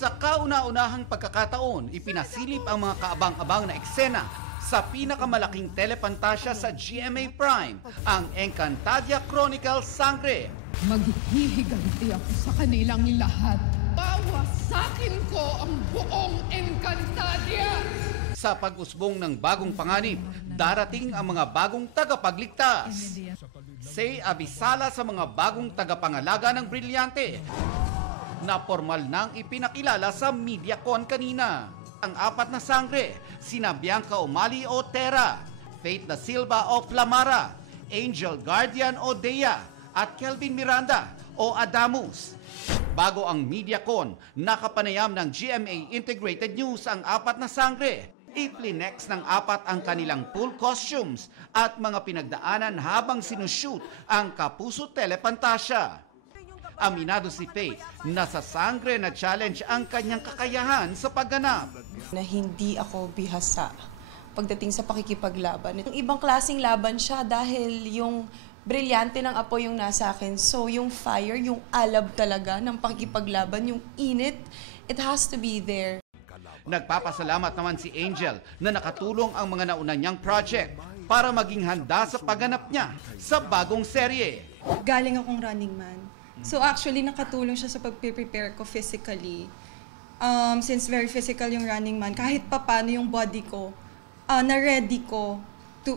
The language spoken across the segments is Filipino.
Sa kauna-unahang pagkakataon, ipinasilip ang mga kaabang-abang na eksena sa pinakamalaking telepantasya sa GMA Prime, ang Encantadia Chronicles Sangre. Maghihiganti ako sa kanilang lahat. Bawasakin ko ang buong Encantadia! Sa pag-usbong ng bagong panganib, darating ang mga bagong tagapagligtas. Say abisala sa mga bagong tagapangalaga ng brilyante na formal nang ipinakilala sa MediaCon kanina. Ang apat na sangre, sina Bianca Umali o Terra, Faith Da Silva o Flamara, Angel Guardian o Dea, at Kelvin Miranda o Adamus. Bago ang MediaCon, nakapanayam ng GMA Integrated News ang apat na sangre. Iplinex ng apat ang kanilang full costumes at mga pinagdaanan habang sinushoot ang Kapuso Telepantasya. Aminado si Faith na sa sangre na challenge ang kanyang kakayahan sa pagganap. Na hindi ako bihasa pagdating sa pakikipaglaban. Yung ibang klaseng laban siya dahil yung brilyante ng apo yung nasa akin. So yung fire, yung alab talaga ng pakikipaglaban, yung init, it has to be there. Nagpapasalamat naman si Angel na nakatulong ang mga nauna niyang project para maging handa sa pagganap niya sa bagong serye. Galing akong Running Man. So actually, nakatulong siya sa pag-prepare ko physically. Since very physical yung Running Man, kahit papano yung body ko, na-ready ko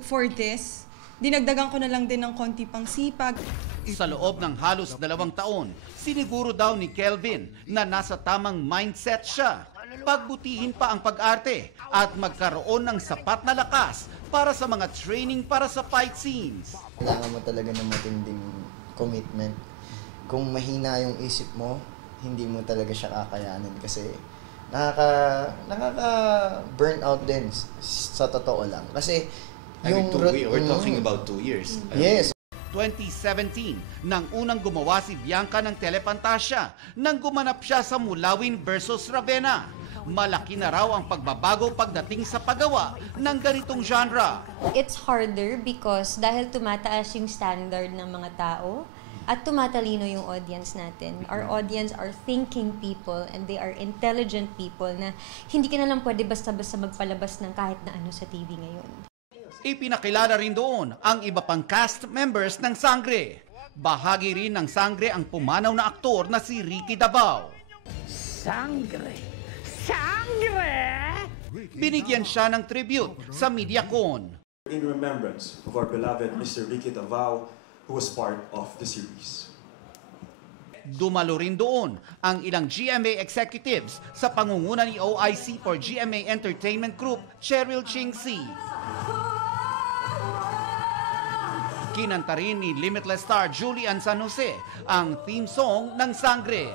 for this. Dinagdagan ko na lang din ng konti pang sipag. Sa loob ng halos 2 taon, siniguro daw ni Kelvin na nasa tamang mindset siya. Pagbutihin pa ang pag-arte at magkaroon ng sapat na lakas para sa mga training para sa fight scenes. Kailangan mo talaga ng matinding commitment. Kung mahina yung isip mo, hindi mo talaga siya kakayanin kasi nakaka-burnout din sa totoo lang. Kasi yung we're talking about 2 years. Yes. 2017, nang unang gumawa si Bianca ng Telepantasya nang gumanap siya sa Mulawin versus Ravenna. Malaki na raw ang pagbabago pagdating sa paggawa ng ganitong genre. It's harder because dahil tumataas yung standard ng mga tao at tumatalino yung audience natin. Our audience are thinking people and they are intelligent people na hindi ka na lang pwede basta-basta magpalabas ng kahit na ano sa TV ngayon. Ipinakilala rin doon ang iba pang cast members ng Sangre. Bahagi rin ng Sangre ang pumanaw na aktor na si Ricky Davao. Sangre! Sangre! Binigyan siya ng tribute sa MediaCon. In remembrance of our beloved Mr. Ricky Davao, who was part of the series. Dumalo rin doon ang ilang GMA executives sa pangunguna ni OIC for GMA Entertainment Group, Cheryl Chingsi. Kinanta rin ni Limitless star Julian San Jose ang theme song ng Sangre.